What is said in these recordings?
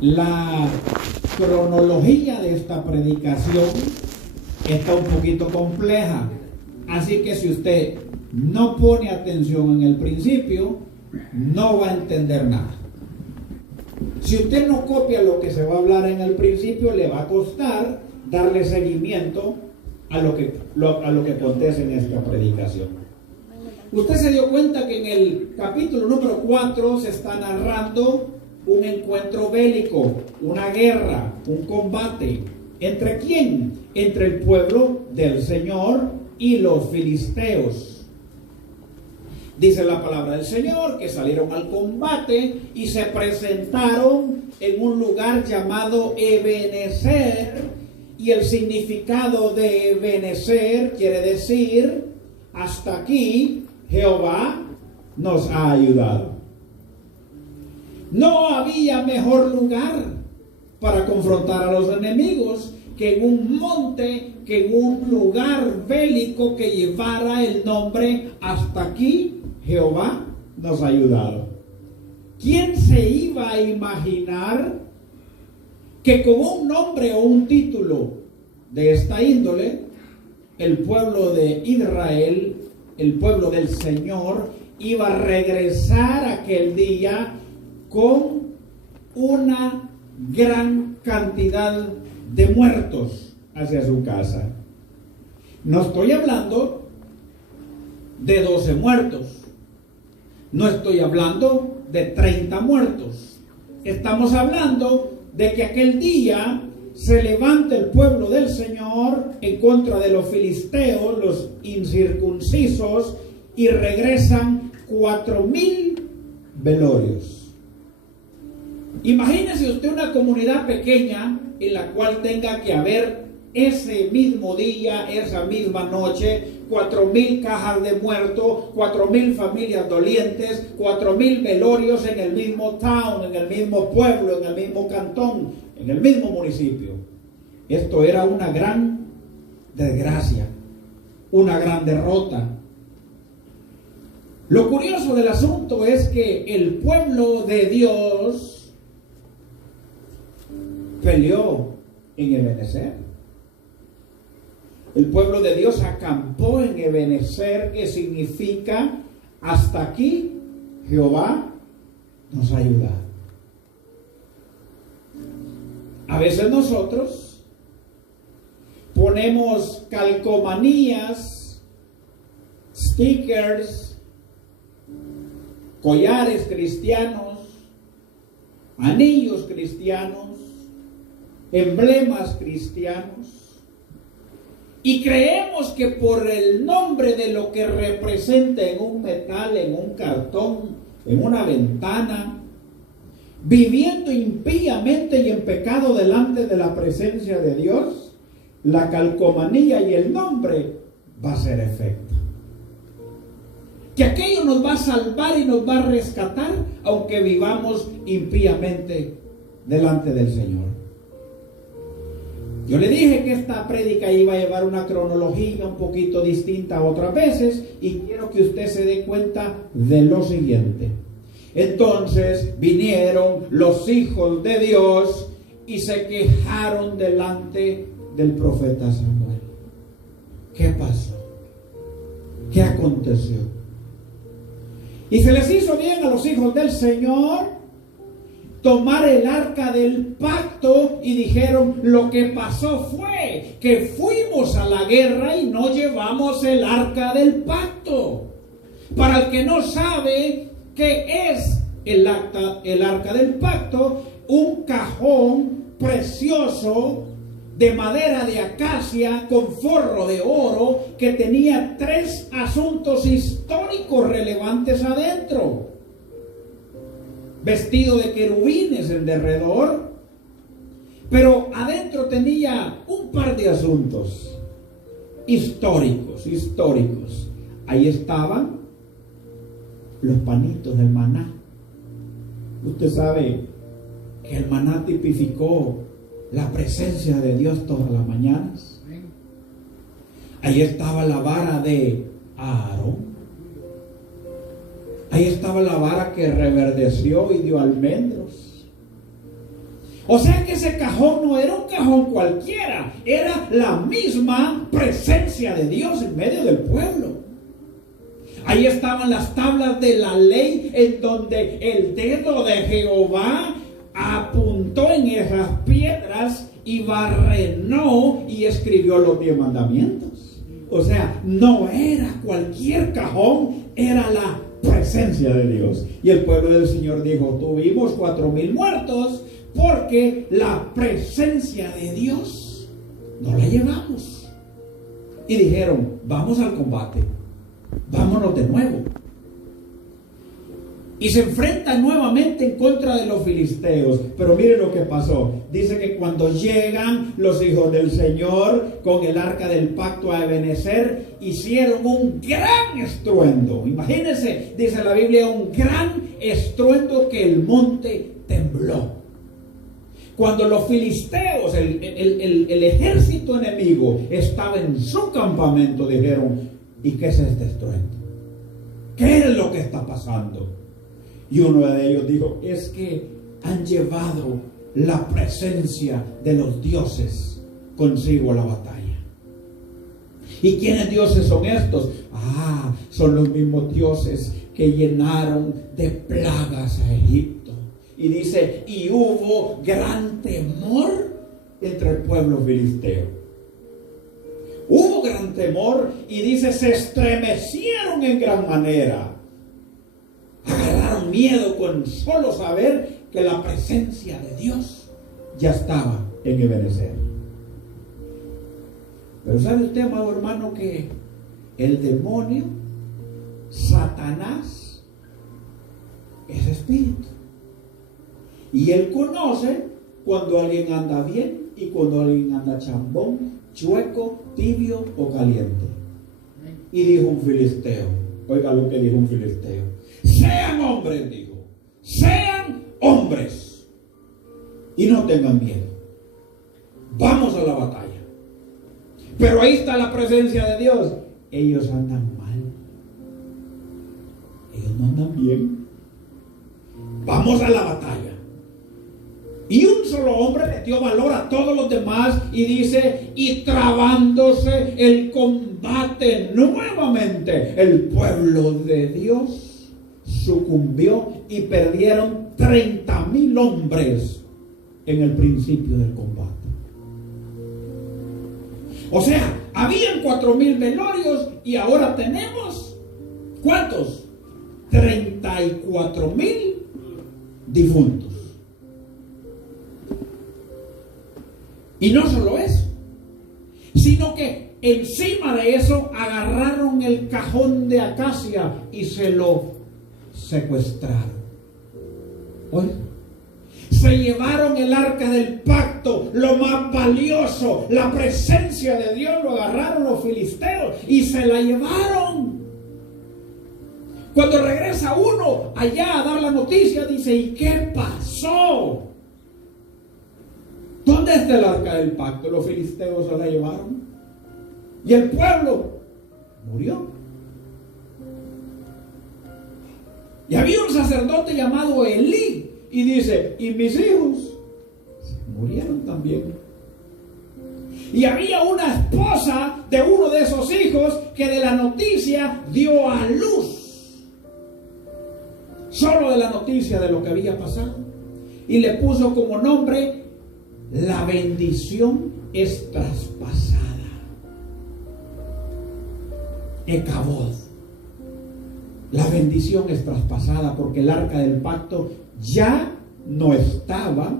La cronología de esta predicación está un poquito compleja, así que si usted no pone atención en el principio, no va a entender nada. Si usted no copia lo que se va a hablar en el principio, le va a costar darle seguimiento a lo que acontece en esta predicación. Usted se dio cuenta que en el capítulo número 4 se está narrando un encuentro bélico, una guerra, un combate. ¿Entre quién? Entre el pueblo del Señor y los filisteos. Dice la palabra del Señor que salieron al combate y se presentaron en un lugar llamado Ebenezer, y el significado de Ebenezer quiere decir: hasta aquí Jehová nos ha ayudado. No había mejor lugar para confrontar a los enemigos que en un monte, que en un lugar bélico que llevara el nombre: hasta aquí Jehová nos ha ayudado. ¿Quién se iba a imaginar que con un nombre o un título de esta índole, el pueblo de Israel, el pueblo del Señor, iba a regresar aquel día con una gran cantidad de muertos hacia su casa? No estoy hablando de 12 muertos. No estoy hablando de 30 muertos. Estamos hablando de que aquel día se levanta el pueblo del Señor en contra de los filisteos, los incircuncisos, y regresan 4,000 velorios. Imagínese usted una comunidad pequeña en la cual tenga que haber ese mismo día, esa misma noche, 4,000 cajas de muertos, 4,000 familias dolientes, 4,000 velorios en el mismo town, en el mismo pueblo, en el mismo cantón, en el mismo municipio. Esto era una gran desgracia, una gran derrota. Lo curioso del asunto es que el pueblo de Dios peleó en Ebenezer. El pueblo de Dios acampó en Ebenezer, que significa: hasta aquí Jehová nos ayuda. A veces nosotros ponemos calcomanías, stickers, collares cristianos, anillos cristianos, emblemas cristianos, y creemos que por el nombre de lo que representa en un metal, en un cartón, en una ventana, viviendo impíamente y en pecado delante de la presencia de Dios, la calcomanía y el nombre va a ser efecto. Que aquello nos va a salvar y nos va a rescatar, aunque vivamos impíamente delante del Señor. Yo le dije que esta prédica iba a llevar una cronología un poquito distinta a otras veces, y quiero que usted se dé cuenta de lo siguiente. Entonces vinieron los hijos de Dios y se quejaron delante del profeta Samuel. ¿Qué pasó? ¿Qué aconteció? Y se les hizo bien a los hijos del Señor tomar el arca del pacto, y dijeron: lo que pasó fue que fuimos a la guerra y no llevamos el arca del pacto. Para el que no sabe qué es el arca del pacto, un cajón precioso de madera de acacia con forro de oro que tenía 3 asuntos históricos relevantes adentro. Vestido de querubines en derredor, pero adentro tenía un par de asuntos históricos. Ahí estaban los panitos del maná. Usted sabe que el maná tipificó la presencia de Dios todas las mañanas. Ahí estaba la vara de Aarón. Ahí estaba la vara que reverdeció y dio almendros. O sea que ese cajón no era un cajón cualquiera, era la misma presencia de Dios en medio del pueblo. Ahí estaban las tablas de la ley, en donde el dedo de Jehová apuntó en esas piedras y barrenó y escribió los 10 mandamientos. O sea, no era cualquier cajón, era la presencia de Dios. Y el pueblo del Señor dijo: tuvimos 4,000 muertos porque la presencia de Dios no la llevamos. Y dijeron: vamos al combate, vámonos de nuevo. Y se enfrentan nuevamente en contra de los filisteos. Pero miren lo que pasó. Dice que cuando llegan los hijos del Señor con el arca del pacto a Ebenezer, hicieron un gran estruendo. Imagínense, dice la Biblia, un gran estruendo que el monte tembló. Cuando los filisteos, el ejército enemigo, estaba en su campamento, dijeron: ¿y qué es este estruendo? ¿Qué es lo que está pasando? Y uno de ellos dijo: es que han llevado la presencia de los dioses consigo a la batalla. ¿Y quiénes dioses son estos? Son los mismos dioses que llenaron de plagas a Egipto. Y dice: y hubo gran temor entre el pueblo filisteo. Hubo gran temor, y dice: se estremecieron en gran manera. Agarraron miedo con solo saber que la presencia de Dios ya estaba en Ebenezer. Pero ¿sabe usted, amado hermano, que el demonio, Satanás, es espíritu? Y él conoce cuando alguien anda bien y cuando alguien anda chambón, chueco, tibio o caliente. Y dijo un filisteo, oiga lo que dijo un filisteo: sean hombres, dijo, sean hombres y no tengan miedo. Vamos a la batalla. Pero ahí está la presencia de Dios. Ellos andan mal. Ellos no andan bien. Vamos a la batalla. Y un solo hombre le dio valor a todos los demás y dice: y trabándose el combate nuevamente, el pueblo de Dios sucumbió y perdieron 30,000 hombres en el principio del combate. O sea, habían 4,000 velorios y ahora tenemos, ¿cuántos? 34,000 difuntos. Y no solo eso, sino que encima de eso agarraron el cajón de acacia y se lo secuestraron. Oye, se llevaron el arca del pacto, lo más valioso, la presencia de Dios, lo agarraron los filisteos y se la llevaron. Cuando regresa uno allá a dar la noticia, dice: ¿y qué pasó? ¿Dónde está el arca del pacto? Los filisteos se la llevaron y el pueblo murió. Y había un sacerdote llamado Elí, y dice: y mis hijos murieron también. Y había una esposa de uno de esos hijos que de la noticia dio a luz, solo de la noticia de lo que había pasado, y le puso como nombre: la bendición es traspasada. Ecabod. La bendición es traspasada porque el arca del pacto ya no estaba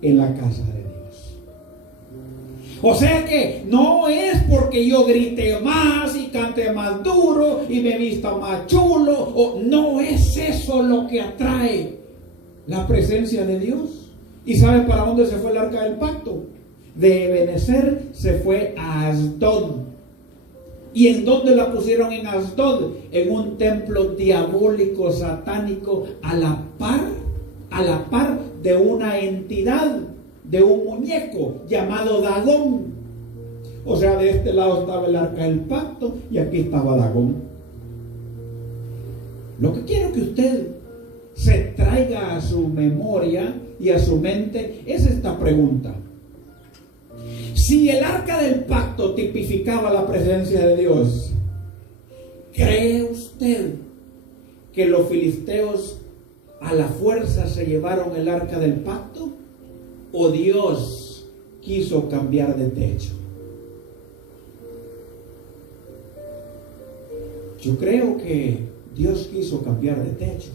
en la casa de Dios. O sea que no es porque yo grite más y cante más duro y me vista más chulo, o no es eso lo que atrae la presencia de Dios. ¿Y sabe para dónde se fue el arca del pacto? De Ebenezer se fue a Asdod. ¿Y en dónde la pusieron en Asdod? En un templo diabólico, satánico, a la par de una entidad, de un muñeco llamado Dagón. O sea, de este lado estaba el arca del pacto y aquí estaba Dagón. Lo que quiero que usted se traiga a su memoria y a su mente es esta pregunta. Si el arca del pacto tipificaba la presencia de Dios, ¿cree usted que los filisteos a la fuerza se llevaron el arca del pacto? ¿O Dios quiso cambiar de techo? Yo creo que Dios quiso cambiar de techo,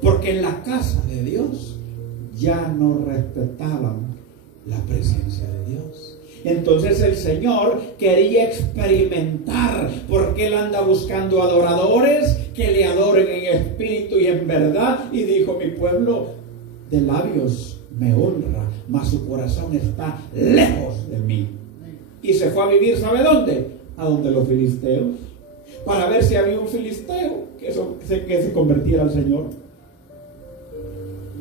porque en la casa de Dios ya no respetaban la presencia de Dios. Entonces el Señor quería experimentar, porque Él anda buscando adoradores que le adoren en espíritu y en verdad. Y dijo: mi pueblo de labios me honra, mas su corazón está lejos de mí. Y se fue a vivir, ¿sabe dónde? A donde los filisteos, para ver si había un filisteo que se convirtiera al Señor.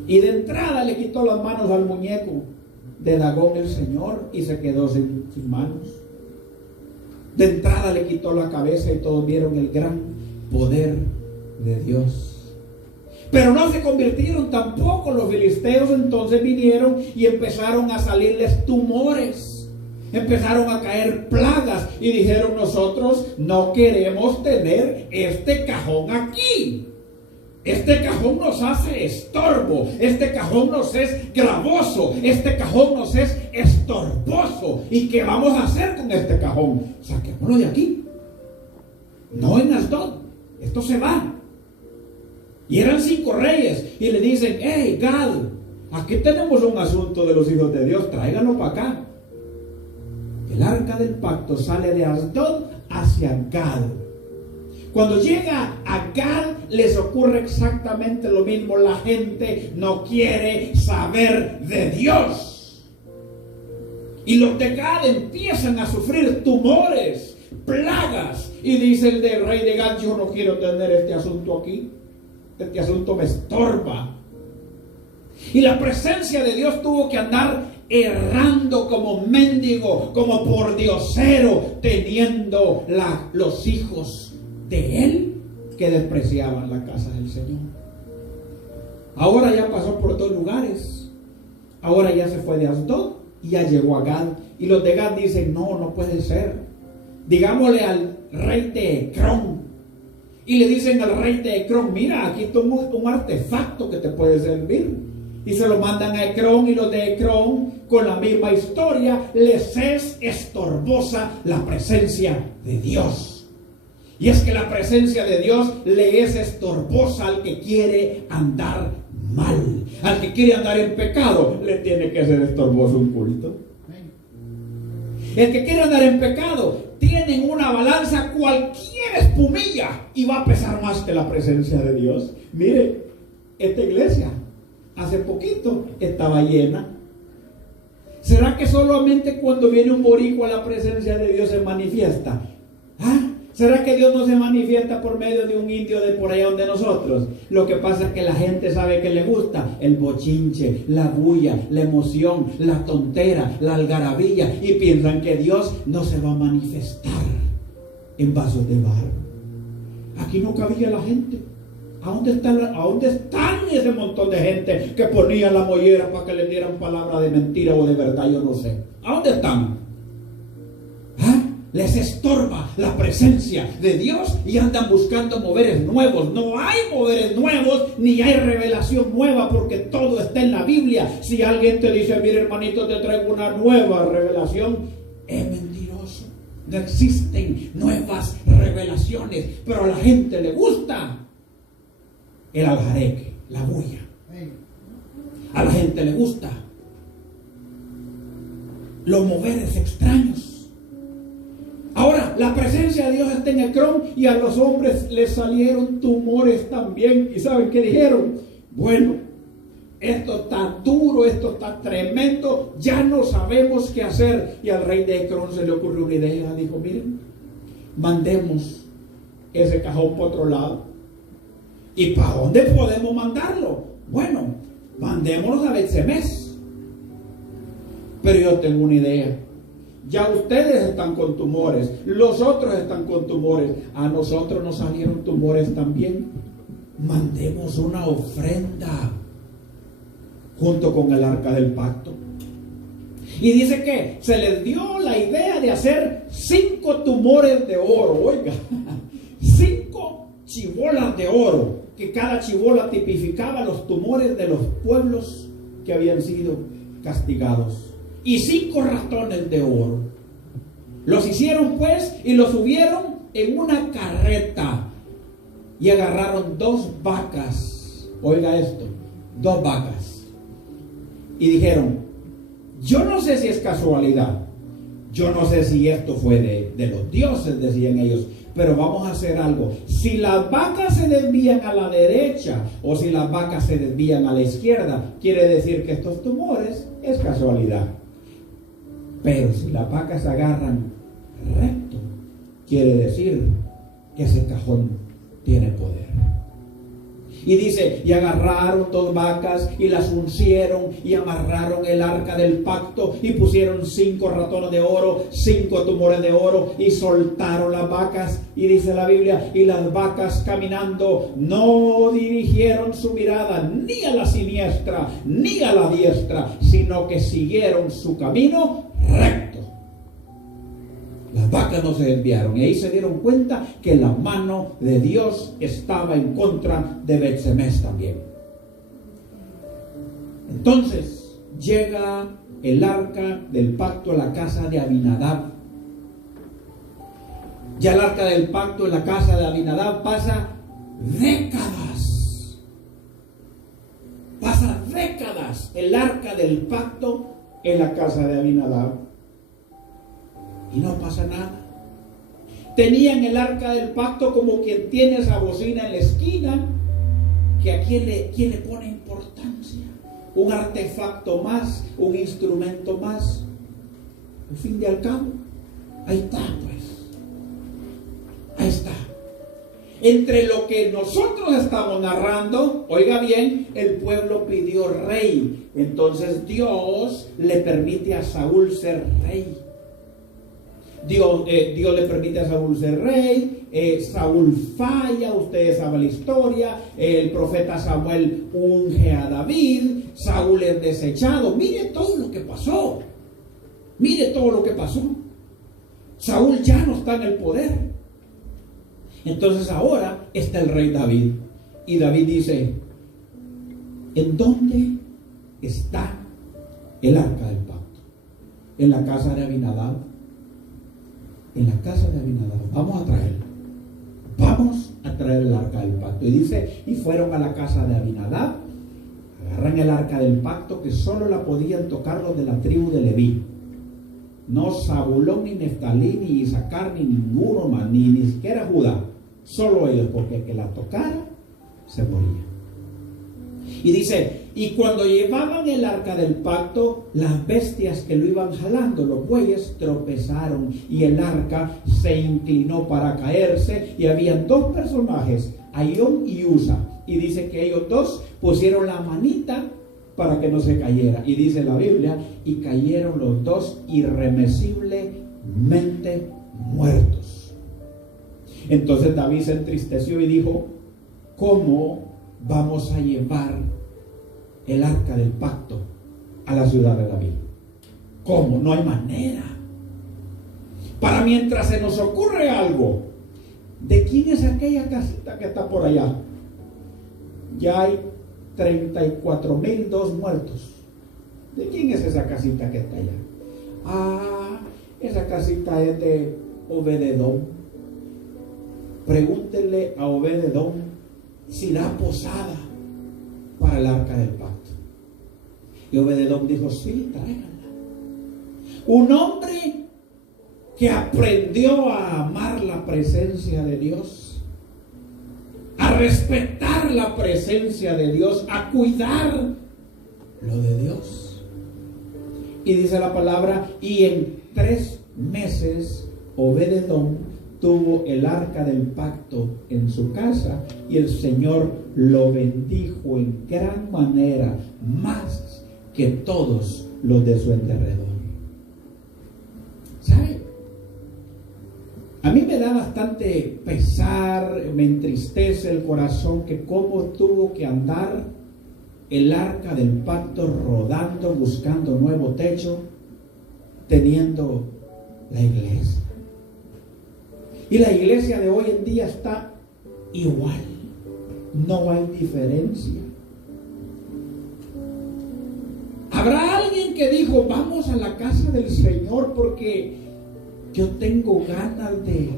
Y de entrada le quitó las manos al muñeco de Dagón el Señor y se quedó sin manos. De entrada le quitó la cabeza y todos vieron el gran poder de Dios. Pero no se convirtieron tampoco los filisteos. Entonces vinieron y empezaron a salirles tumores, empezaron a caer plagas y dijeron: nosotros no queremos tener este cajón aquí. Este cajón nos hace estorbo, este cajón nos es gravoso, este cajón nos es estorboso. ¿Y qué vamos a hacer con este cajón? Saquémoslo de aquí. No en Asdod, esto se va. Y eran 5 reyes y le dicen: hey, Gad, aquí tenemos un asunto de los hijos de Dios, tráiganlo para acá. El arca del pacto sale de Asdod hacia Gad. Cuando llega a Gad, les ocurre exactamente lo mismo. La gente no quiere saber de Dios. Y los de Gad empiezan a sufrir tumores, plagas. Y dice el del rey de Gad: yo no quiero tener este asunto aquí. Este asunto me estorba. Y la presencia de Dios tuvo que andar errando como mendigo, como pordiosero, teniendo los hijos de él que despreciaban la casa del Señor. Ahora ya pasó por 2 lugares. Ahora ya se fue de Asdod y ya llegó a Gad. Y los de Gad dicen: no puede ser. Digámosle al rey de Ecrón. Y le dicen al rey de Ecrón: mira, aquí tengo un artefacto que te puede servir. Y se lo mandan a Ecrón, y los de Ecrón, con la misma historia, les es estorbosa la presencia de Dios. Y es que la presencia de Dios le es estorbosa al que quiere andar mal. Al que quiere andar en pecado, le tiene que ser estorboso un culto. El que quiere andar en pecado, tiene en una balanza cualquier espumilla y va a pesar más que la presencia de Dios. Mire, esta iglesia hace poquito estaba llena. ¿Será que solamente cuando viene un boricua la presencia de Dios se manifiesta? ¿Será que Dios no se manifiesta por medio de un indio de por allá donde nosotros? Lo que pasa es que la gente sabe que le gusta el bochinche, la bulla, la emoción, la tontera, la algarabía, y piensan que Dios no se va a manifestar en vasos de barro. Aquí no cabía la gente. ¿A dónde están ese montón de gente que ponían la mollera para que le dieran palabra de mentira o de verdad? Yo no sé. ¿A dónde están? Les estorba la presencia de Dios y andan buscando moveres nuevos. No hay moveres nuevos, ni hay revelación nueva, porque todo está en la Biblia. Si alguien te dice: mire, hermanito, te traigo una nueva revelación, es mentiroso. No existen nuevas revelaciones, pero a la gente le gusta el aljareque, la bulla. A la gente le gusta los moveres extraños. Ahora, la presencia de Dios está en Ecrón, y a los hombres les salieron tumores también. ¿Y saben qué dijeron? Bueno, esto está duro, esto está tremendo, ya no sabemos qué hacer. Y al rey de Ecrón se le ocurrió una idea. Dijo: miren, mandemos ese cajón para otro lado. ¿Y para dónde podemos mandarlo? Bueno, mandémoslo a Bet-Semes. Pero yo tengo una idea. Ya ustedes están con tumores, los otros están con tumores, a nosotros nos salieron tumores también. mandemos una ofrenda junto con el arca del pacto. Y dice que se les dio la idea de hacer 5 tumores de oro. Oiga, 5 chibolas de oro, que cada chibola tipificaba los tumores de los pueblos que habían sido castigados. Y 5 ratones de oro. Los hicieron pues y los subieron en una carreta y agarraron 2 vacas. Oiga esto, 2 vacas. Y dijeron: yo no sé si es casualidad, yo no sé si esto fue de los dioses, decían ellos, pero vamos a hacer algo. Si las vacas se desvían a la derecha o si las vacas se desvían a la izquierda, quiere decir que estos tumores es casualidad. Pero si las vacas se agarran recto, quiere decir que ese cajón tiene poder. Y dice, y agarraron 2 vacas y las uncieron y amarraron el arca del pacto y pusieron 5 ratones de oro, 5 tumores de oro y soltaron las vacas. Y dice la Biblia, y las vacas caminando no dirigieron su mirada ni a la siniestra ni a la diestra, sino que siguieron su camino recto. Las vacas no se desviaron, y ahí se dieron cuenta que la mano de Dios estaba en contra de Bet-Semes también. Entonces llega el arca del pacto a la casa de Abinadab. Ya el arca del pacto en la casa de Abinadab pasa décadas. Pasa décadas el arca del pacto en la casa de Abinadab. Y no pasa nada. Tenían el arca del pacto como quien tiene esa bocina en la esquina, que a quién le pone importancia. Un artefacto más, un instrumento más. Al fin y al cabo, ahí está pues. Ahí está. Entre lo que nosotros estamos narrando, oiga bien, el pueblo pidió rey. Entonces Dios le permite a Saúl ser rey. Dios le permite a Saúl ser rey. Saúl falla, ustedes saben la historia. El profeta Samuel unge a David. Saúl es desechado. Mire todo lo que pasó. Mire todo lo que pasó. Saúl ya no está en el poder. Entonces ahora está el rey David. Y David dice: ¿en dónde está el arca del pacto? En la casa de Abinadab. En la casa de Abinadab. Vamos a traerla. Vamos a traer el arca del pacto. Y dice, y fueron a la casa de Abinadab, agarran el arca del pacto, que solo la podían tocar los de la tribu de Leví. No Zabulón, ni Neftalí, ni Isaacar, ni ninguno más, ni siquiera Judá. Solo ellos, porque el que la tocara se moría. Y dice, y cuando llevaban el arca del pacto, las bestias que lo iban jalando, los bueyes, tropezaron y el arca se inclinó para caerse, y habían 2 personajes, Aión y Usa, y dice que ellos 2 pusieron la manita para que no se cayera, y dice la Biblia, y cayeron los 2 irremisiblemente muertos. Entonces David se entristeció y dijo: ¿cómo vamos a llevar el arca del pacto a la ciudad de David? ¿Cómo? No hay manera. Para mientras se nos ocurre algo. ¿De quién es aquella casita que está por allá? Ya hay 34,002 muertos. ¿De quién es esa casita que está allá? Ah, esa casita es de Obed-Edom. Pregúntenle a Obed-Edom si da posada para el arca del pacto. Y Obed-Edom dijo: sí, tráiganla. Un hombre que aprendió a amar la presencia de Dios, a respetar la presencia de Dios, a cuidar lo de Dios. Y dice la palabra, y en 3 meses Obed-Edom tuvo el arca del pacto en su casa, y el Señor lo bendijo en gran manera, más que todos los de su alrededor. ¿Sabe? A A mí me da bastante pesar, me entristece el corazón que cómo tuvo que andar el arca del pacto rodando, buscando nuevo techo, teniendo la iglesia. Y la iglesia de hoy en día está igual, no hay diferencia. Habrá alguien que dijo, vamos a la casa del Señor porque yo tengo ganas de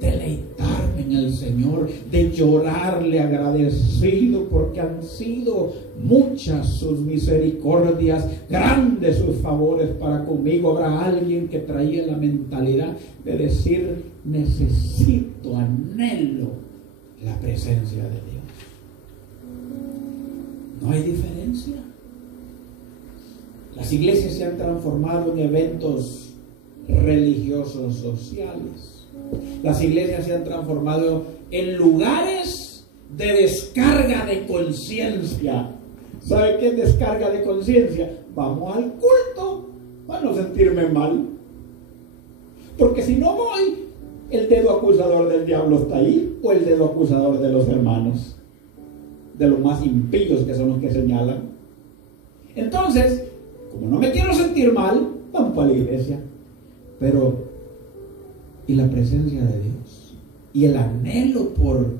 deleitarme en el Señor, de llorarle agradecido porque han sido muchas sus misericordias, grandes sus favores para conmigo. Habrá alguien que traía la mentalidad de decir, necesito, anhelo la presencia de Dios. No hay diferencia. Las iglesias se han transformado en eventos religiosos sociales. Las iglesias se han transformado en lugares de descarga de conciencia. ¿Sabe qué es descarga de conciencia? Vamos al culto para no sentirme mal. Porque si no voy, el dedo acusador del diablo está ahí, o el dedo acusador de los hermanos, de los más impíos que son los que señalan. Entonces, como no me quiero sentir mal, vamos para la iglesia. Pero, ¿y la presencia de Dios? Y el anhelo por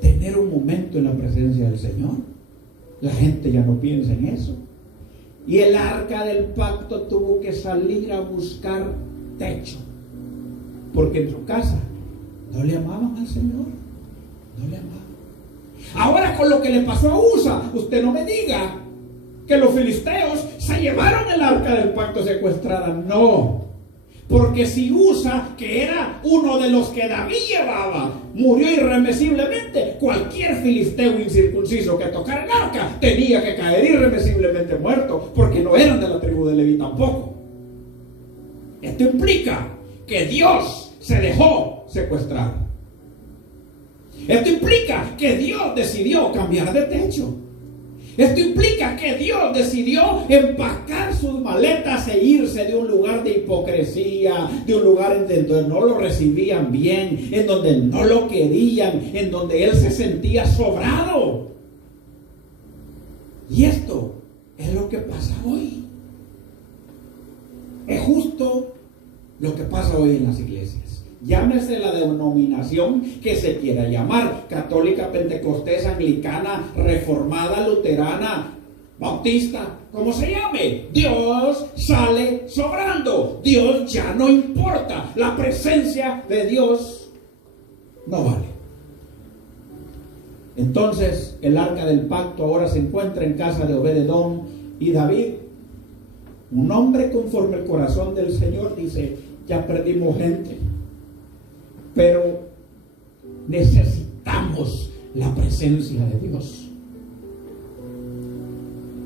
tener un momento en la presencia del Señor. La gente ya no piensa en eso. Y el arca del pacto tuvo que salir a buscar techo. Porque en su casa no le amaban al Señor. No le amaban. Ahora con lo que le pasó a Usa, usted no me diga que los filisteos se llevaron el arca del pacto secuestrada. No. Porque si Usa, que era uno de los que David llevaba, murió irremisiblemente, cualquier filisteo incircunciso que tocara el arca tenía que caer irremisiblemente muerto, porque no eran de la tribu de Leví tampoco. Esto implica que Dios se dejó secuestrar. Esto implica que Dios decidió cambiar de techo. Esto implica que Dios decidió empacar sus maletas e irse de un lugar de hipocresía, de un lugar en donde no lo recibían bien, en donde no lo querían, en donde él se sentía sobrado. Y esto es lo que pasa hoy. Es justo lo que pasa hoy en las iglesias. Llámese la denominación que se quiera llamar, católica, pentecostés, anglicana, reformada, luterana, bautista, como se llame. Dios sale sobrando. Dios ya no importa. La presencia de Dios no vale. Entonces el arca del pacto ahora se encuentra en casa de Obed-Edom, y David, un hombre conforme al corazón del Señor, dice, ya perdimos gente, pero necesitamos la presencia de Dios.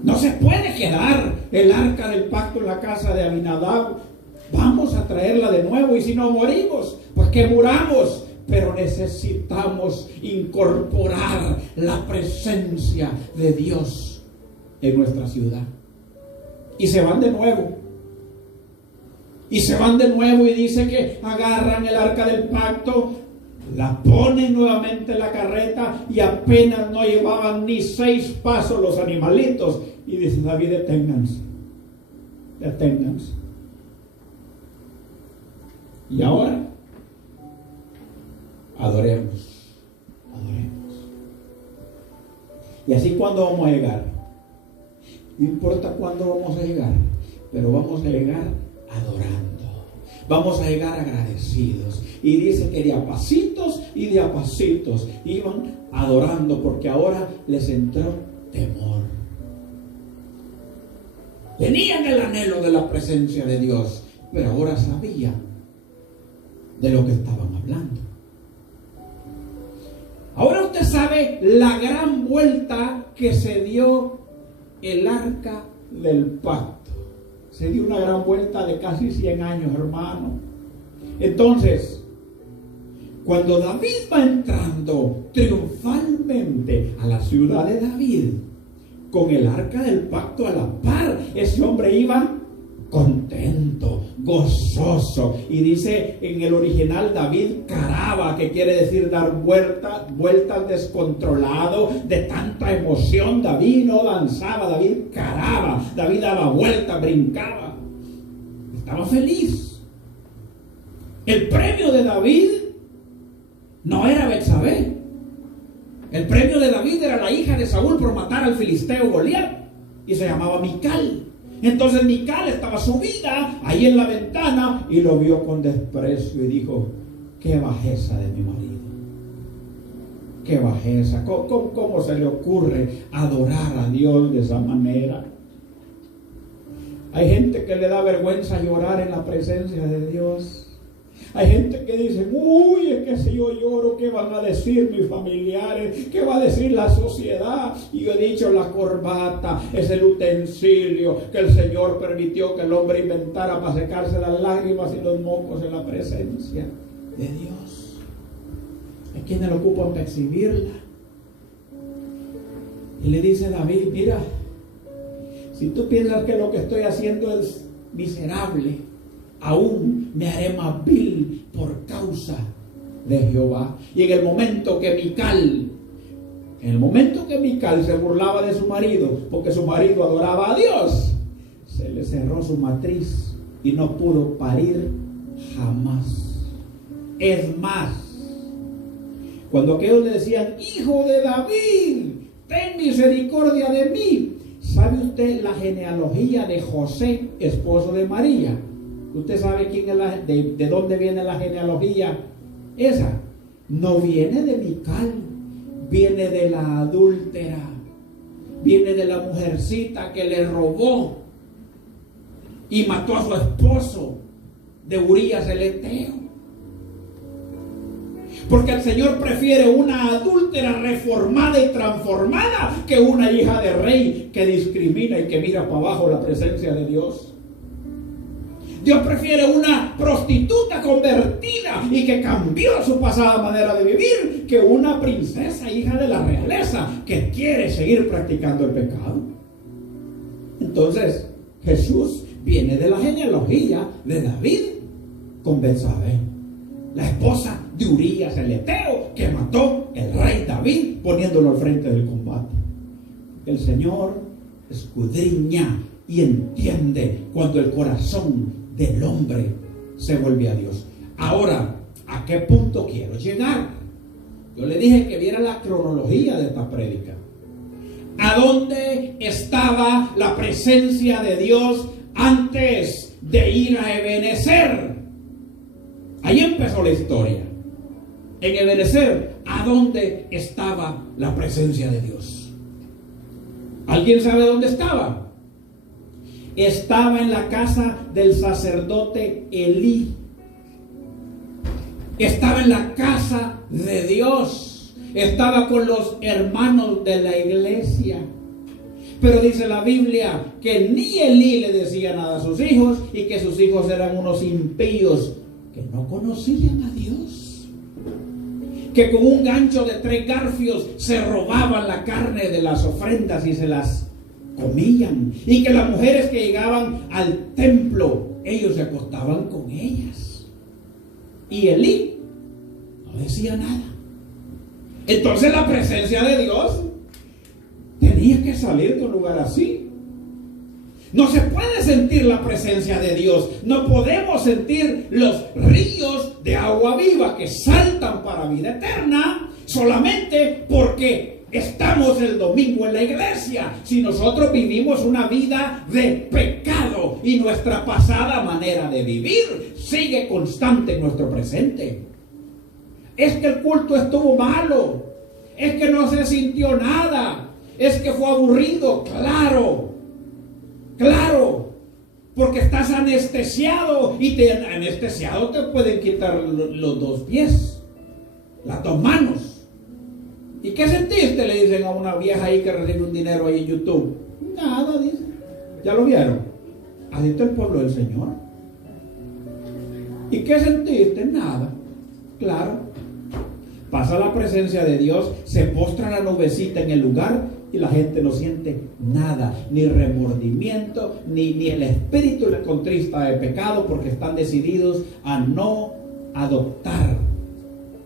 No se puede quedar el arca del pacto en la casa de Abinadab. Vamos a traerla de nuevo, y si no morimos, pues que muramos. Pero necesitamos incorporar la presencia de Dios en nuestra ciudad. Y se van de nuevo. Y se van de nuevo, y dice que agarran el arca del pacto, la ponen nuevamente en la carreta, y apenas no llevaban ni 6 pasos los animalitos. Y dice David, deténganse. Y ahora, adoremos. Y así, ¿cuándo vamos a llegar? No importa cuándo vamos a llegar, pero vamos a llegar adorando. Vamos a llegar agradecidos. Y dice que de a pasitos iban adorando, porque ahora les entró temor. Tenían el anhelo de la presencia de Dios, pero ahora sabían de lo que estaban hablando. Ahora usted sabe la gran vuelta que se dio el arca del pacto. Se dio una gran vuelta de casi 100 años, hermano. Entonces, cuando David va entrando triunfalmente a la ciudad de David, con el arca del pacto a la par, ese hombre iba contento, gozoso. Y dice en el original David caraba, que quiere decir dar vueltas descontrolado de tanta emoción. David no danzaba, David caraba, David daba vueltas, brincaba, estaba feliz. El premio de David no era Betsabé. El premio de David era la hija de Saúl por matar al filisteo Goliat, y se llamaba Mical. Entonces Mical estaba subida ahí en la ventana y lo vio con desprecio y dijo: qué bajeza de mi marido, qué bajeza. ¿Cómo se le ocurre adorar a Dios de esa manera? Hay gente que le da vergüenza llorar en la presencia de Dios. Hay gente que dice: uy, es que si yo lloro, ¿qué van a decir mis familiares? ¿Qué va a decir la sociedad? Y yo he dicho, la corbata es el utensilio que el Señor permitió que el hombre inventara para secarse las lágrimas y los mocos en la presencia de Dios. Hay quienes lo ocupan para exhibirla. Y le dice David: mira, si tú piensas que lo que estoy haciendo es miserable, aún me haré más vil por causa de Jehová. Y en el momento que Mical se burlaba de su marido, porque su marido adoraba a Dios, se le cerró su matriz y no pudo parir jamás. Es más, cuando aquellos le decían: hijo de David, ten misericordia de mí. ¿Sabe usted la genealogía de José, esposo de María? ¿Usted sabe quién es de dónde viene la genealogía esa? No viene de Mical, viene de la adúltera, viene de la mujercita que le robó y mató a su esposo, de Urías el Eteo. Porque el Señor prefiere una adúltera reformada y transformada que una hija de rey que discrimina y que mira para abajo la presencia de Dios. Dios prefiere una prostituta convertida y que cambió su pasada manera de vivir, que una princesa, hija de la realeza, que quiere seguir practicando el pecado. Entonces, Jesús viene de la genealogía de David con Betsabé, la esposa de Urías el Eteo, que mató el rey David poniéndolo al frente del combate. El Señor escudriña y entiende cuando el corazón del hombre se vuelve a Dios. Ahora, ¿a qué punto quiero llegar? Yo le dije que viera la cronología de esta prédica. ¿A dónde estaba la presencia de Dios antes de ir a Ebenezer? Ahí empezó la historia. En Ebenezer, ¿a dónde estaba la presencia de Dios? ¿Alguien sabe dónde estaba? Estaba en la casa del sacerdote Elí. Estaba en la casa de Dios. Estaba con los hermanos de la iglesia. Pero dice la Biblia que ni Elí le decía nada a sus hijos y que sus hijos eran unos impíos que no conocían a Dios, que con un gancho de 3 garfios se robaban la carne de las ofrendas y se las comían, y que las mujeres que llegaban al templo, ellos se acostaban con ellas. Y Elí no decía nada. Entonces la presencia de Dios tenía que salir de un lugar así. No se puede sentir la presencia de Dios. No podemos sentir los ríos de agua viva que saltan para vida eterna solamente porque estamos el domingo en la iglesia. Si nosotros vivimos una vida de pecado y nuestra pasada manera de vivir sigue constante en nuestro presente. Es que el culto estuvo malo, es que no se sintió nada, es que fue aburrido. Claro, porque estás anestesiado, y anestesiado te pueden quitar los 2 pies, las 2 manos. ¿Y qué sentiste? Le dicen a una vieja ahí que recibe un dinero ahí en YouTube. Nada, dice. ¿Ya lo vieron? Así está el pueblo del Señor. ¿Y qué sentiste? Nada. Claro. Pasa la presencia de Dios, se postra la nubecita en el lugar Y la gente no siente nada, ni remordimiento, ni el espíritu le contrista de pecado, porque están decididos a no adoptar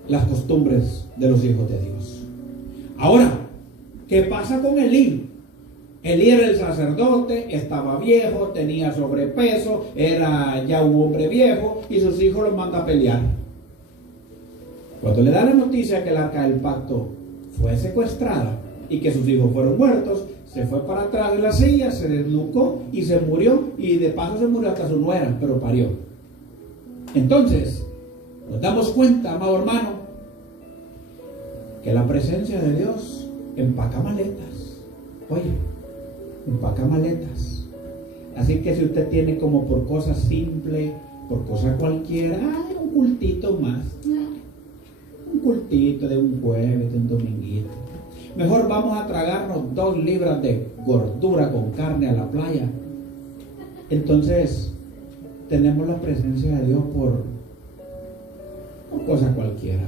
las costumbres de los hijos de Dios. Ahora, ¿qué pasa con Elí? Elí era el sacerdote, estaba viejo, tenía sobrepeso, era ya un hombre viejo, y sus hijos los manda a pelear. Cuando le da la noticia que el arca del pacto fue secuestrada y que sus hijos fueron muertos, se fue para atrás de la silla, se desnucó y se murió, y de paso se murió hasta su nuera, pero parió. Entonces, nos damos cuenta, amado hermano, que la presencia de Dios empaca maletas. Oye, empaca maletas. Así que si usted tiene como por cosa simple, por cosa cualquiera, un cultito más, un cultito de un jueves, de un dominguito, mejor vamos a tragarnos 2 libras de gordura con carne a la playa. Entonces tenemos la presencia de Dios por cosa cualquiera.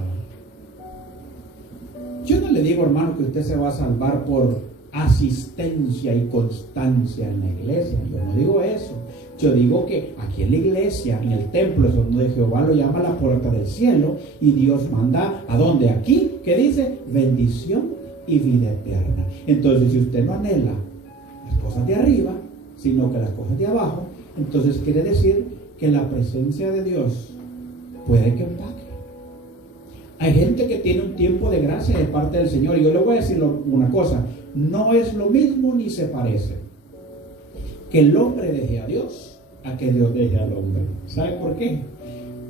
Yo no le digo, hermano, que usted se va a salvar por asistencia y constancia en la iglesia. Yo no digo eso. Yo digo que aquí en la iglesia, en el templo, es donde Jehová lo llama la puerta del cielo, y Dios manda ¿a dónde? Aquí, ¿qué dice? Bendición y vida eterna. Entonces, si usted no anhela las cosas de arriba, sino que las cosas de abajo, entonces quiere decir que la presencia de Dios puede que empaque. Hay gente que tiene un tiempo de gracia de parte del Señor, y yo le voy a decir una cosa: no es lo mismo ni se parece que el hombre deje a Dios a que Dios deje al hombre. ¿Sabe por qué?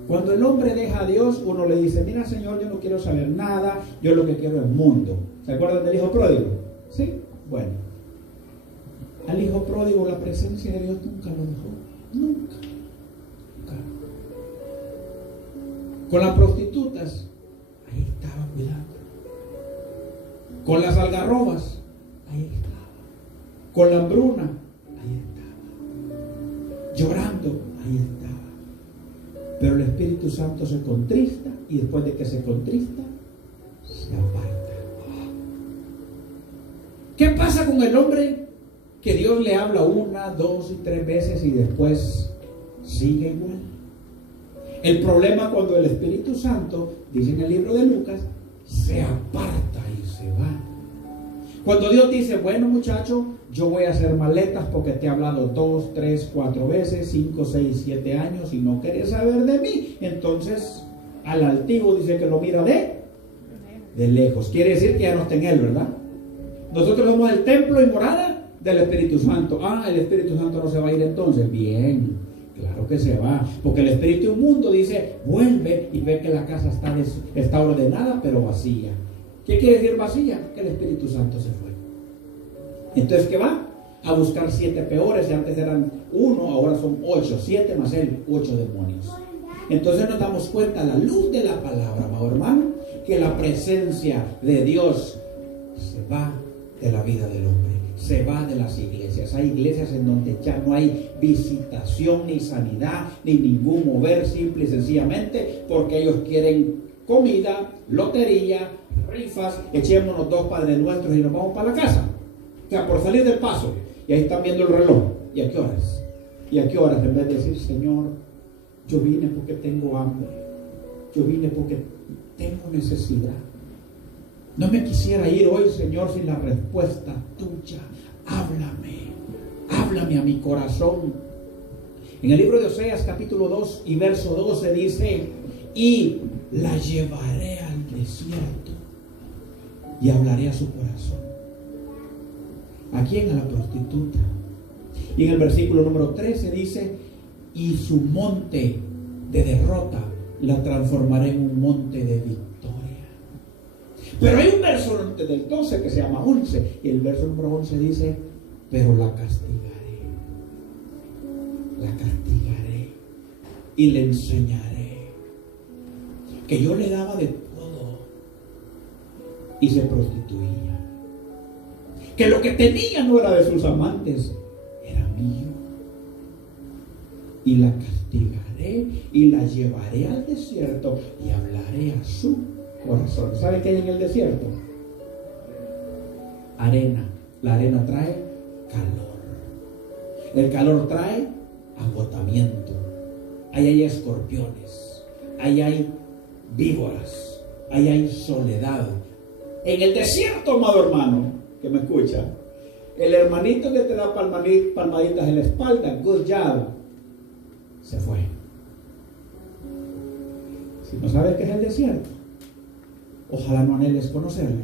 Cuando el hombre deja a Dios, uno le dice: mira, Señor, yo no quiero saber nada, yo lo que quiero es mundo. ¿Se acuerdan del hijo pródigo? Sí, bueno, al hijo pródigo la presencia de Dios nunca lo dejó, nunca. Con las prostitutas, ahí estaba cuidando. Con las algarrobas, ahí estaba. Con la hambruna, ahí estaba. Llorando, ahí estaba. Pero el Espíritu Santo se contrista, y después de que se contrista, se aparta. ¿Qué pasa con el hombre que Dios le habla 1, 2 y 3 veces y después sigue igual? El problema cuando el Espíritu Santo, dice en el libro de Lucas, se aparta y se va. Cuando Dios dice: bueno, muchacho, yo voy a hacer maletas porque te he hablado 2, 3, 4 veces, 5, 6, 7 años y no querés saber de mí. Entonces, al altivo dice que lo mira de lejos. Quiere decir que ya no está en él, ¿verdad? Nosotros somos el templo y morada del Espíritu Santo. El Espíritu Santo no se va a ir entonces. Bien, claro que se va, porque el espíritu inmundo dice: vuelve y ve que la casa está ordenada pero vacía. ¿Qué quiere decir vacía? Que el Espíritu Santo se fue. Entonces, ¿qué va? A buscar 7 peores. Y antes eran 1, ahora son 8. 7 más él, 8 demonios. Entonces nos damos cuenta, a la luz de la palabra, amado hermano, que la presencia de Dios se va de la vida del hombre, se va de las iglesias. Hay iglesias en donde ya no hay visitación, ni sanidad, ni ningún mover, simple y sencillamente porque ellos quieren comida, lotería, rifas, echémonos 2 Padres Nuestros y nos vamos para la casa. O sea, por salir del paso. Y ahí están viendo el reloj. ¿Y a qué horas? ¿Y a qué horas? En vez de decir: Señor, yo vine porque tengo hambre, yo vine porque tengo necesidad. No me quisiera ir hoy, Señor, sin la respuesta tuya. Háblame a mi corazón. En el libro de Oseas, capítulo 2 y verso 12 dice: y la llevaré al desierto y hablaré a su corazón. ¿A quién? A la prostituta. Y en el versículo número 13 dice: y su monte de derrota la transformaré en un monte de victoria. Pero hay un verso antes del 12 que se llama 11, y el verso número 11 dice: pero la castigaré y le enseñaré que yo le daba de todo y se prostituía, que lo que tenía no era de sus amantes, era mío, y la castigaré y la llevaré al desierto y hablaré a su corazón. ¿Sabe qué hay en el desierto? arena. La arena trae calor. El calor trae agotamiento. Ahí hay escorpiones. Ahí hay víboras. Ahí hay soledad. En el desierto, amado hermano, que me escucha, el hermanito que te da palmaditas en la espalda, good job, se fue. Si no sabes qué es el desierto, ojalá no anheles conocerlo.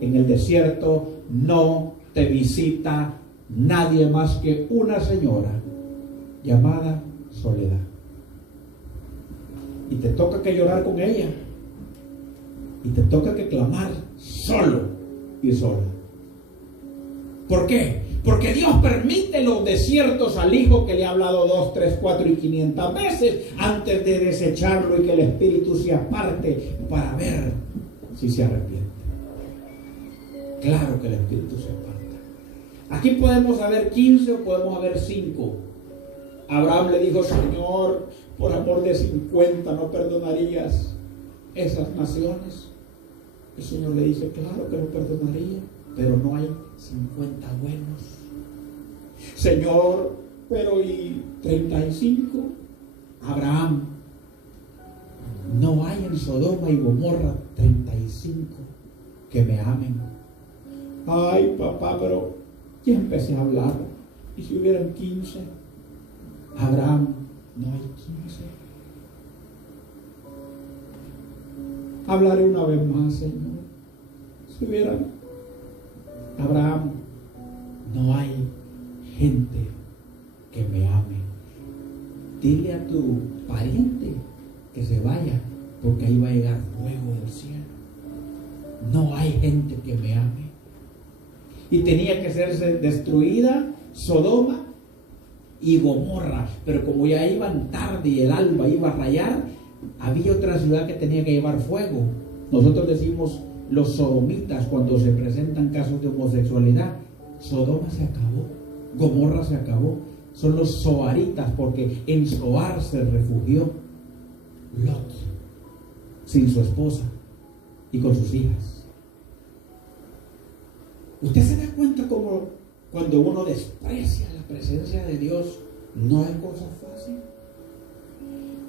En el desierto no te visita nadie más que una señora llamada soledad. Y te toca que llorar con ella. Y te toca que clamar solo y sola. ¿Por qué? Porque Dios permite los desiertos al Hijo que le ha hablado 2, 3, 4 y 500 veces antes de desecharlo y que el Espíritu se aparte para ver si se arrepiente. Claro que el Espíritu se aparta. Aquí podemos haber 15 o podemos haber 5. Abraham le dijo: Señor, por amor de 50 no perdonarías esas naciones. El Señor le dice: claro que no perdonaría, pero no hay 50 buenos. Señor, pero ¿y 35? Abraham, no hay en Sodoma y Gomorra 35 que me amen. Ay, papá, pero ya empecé a hablar. ¿Y si hubieran 15? Abraham, no hay 15. Hablaré una vez más, Señor. Si hubieran, Abraham, no hay gente que me ame. Dile a tu pariente que se vaya, porque ahí va a llegar fuego del cielo. No hay gente que me ame. Y tenía que ser destruida Sodoma y Gomorra, pero como ya iban tarde y el alba iba a rayar, había otra ciudad que tenía que llevar fuego. Nosotros decimos los sodomitas cuando se presentan casos de homosexualidad. Sodoma se acabó, Gomorra se acabó. Son los zoaritas, porque en Zoar se refugió Lot sin su esposa y con sus hijas. ¿Usted se da cuenta cómo cuando uno desprecia la presencia de Dios no es cosa fácil?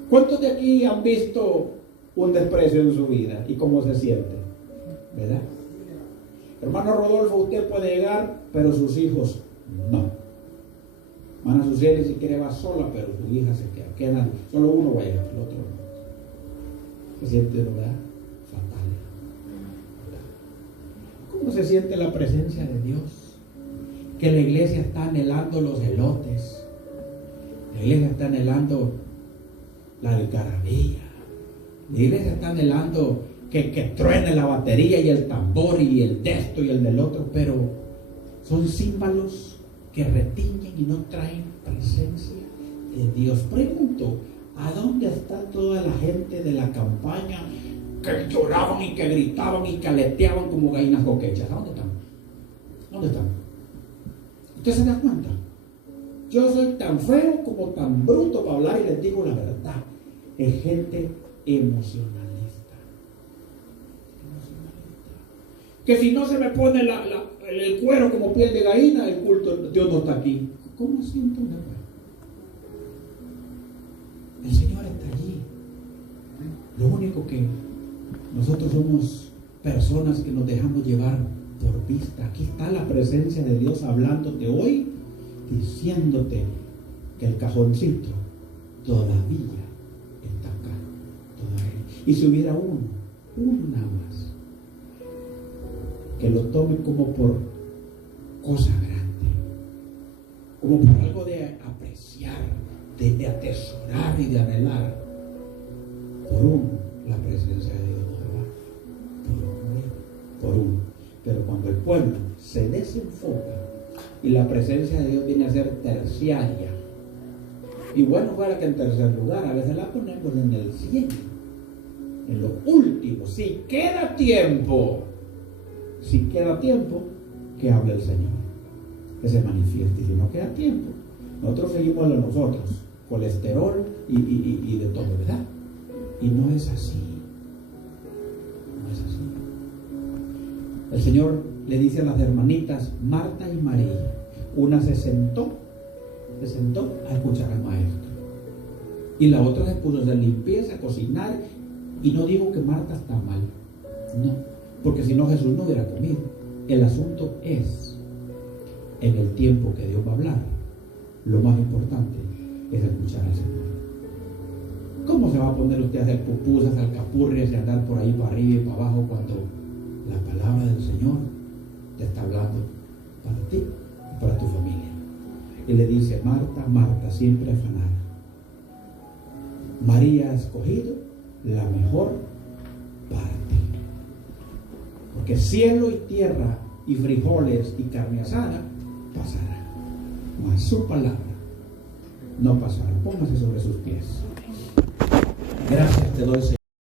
¿Cuántos de aquí han visto un desprecio en su vida y cómo se siente? ¿Verdad? Hermano Rodolfo, usted puede llegar, pero sus hijos no. Hermana Suciela si quiere va sola, pero su hija se queda. Solo uno va a llegar, el otro no. Se siente, ¿verdad? Fatal. ¿Cómo se siente la presencia de Dios? Que la iglesia está anhelando los elotes. La iglesia está anhelando la algarabía. La iglesia está anhelando que truene la batería y el tambor y el de esto y el del otro, pero son símbolos que retiñen y no traen presencia de Dios. Pregunto, ¿a dónde está toda la gente de la campaña que lloraban y que gritaban y que aleteaban como gallinas coquechas? ¿A dónde están? ¿Dónde están? ¿Usted se da cuenta? Yo soy tan feo como tan bruto para hablar y les digo la verdad. Es gente emocionalista. Que si no se me pone el cuero como piel de gallina, el culto, Dios no está aquí. ¿Cómo así entonces? El Señor está allí. Lo único que nosotros somos personas que nos dejamos llevar por vista. Aquí está la presencia de Dios hablándote hoy, diciéndote que el cajoncito todavía está acá. Todavía. Y si hubiera uno nada más, que lo tome como por cosa grande, como por algo de apreciar, de atesorar y de anhelar, por la presencia de Dios no va, por uno. Pero cuando el pueblo se desenfoca y la presencia de Dios viene a ser terciaria, y bueno fuera que en tercer lugar, a veces la ponemos en el cielo, en lo último, si queda tiempo, que hable el Señor, que se manifieste. Y si no queda tiempo, nosotros seguimos de nosotros, colesterol y de todo, ¿verdad? Y no es así. No es así. El Señor le dice a las hermanitas Marta y María. Una se sentó a escuchar al maestro. Y la otra se puso a hacer limpieza, a cocinar. Y no digo que Marta está mal, no, porque si no Jesús no hubiera comido. El asunto es, en el tiempo que Dios va a hablar, lo más importante es escuchar al Señor. ¿Cómo se va a poner usted a hacer pupusas, alcapurrias y andar por ahí para arriba y para abajo cuando la palabra del Señor te está hablando para ti y para tu familia? Y le dice, Marta, Marta, siempre afanada. María ha escogido la mejor parte. Porque cielo y tierra y frijoles y carne asada pasará, mas su palabra no pasará. Póngase sobre sus pies. Gracias te doy, Señor.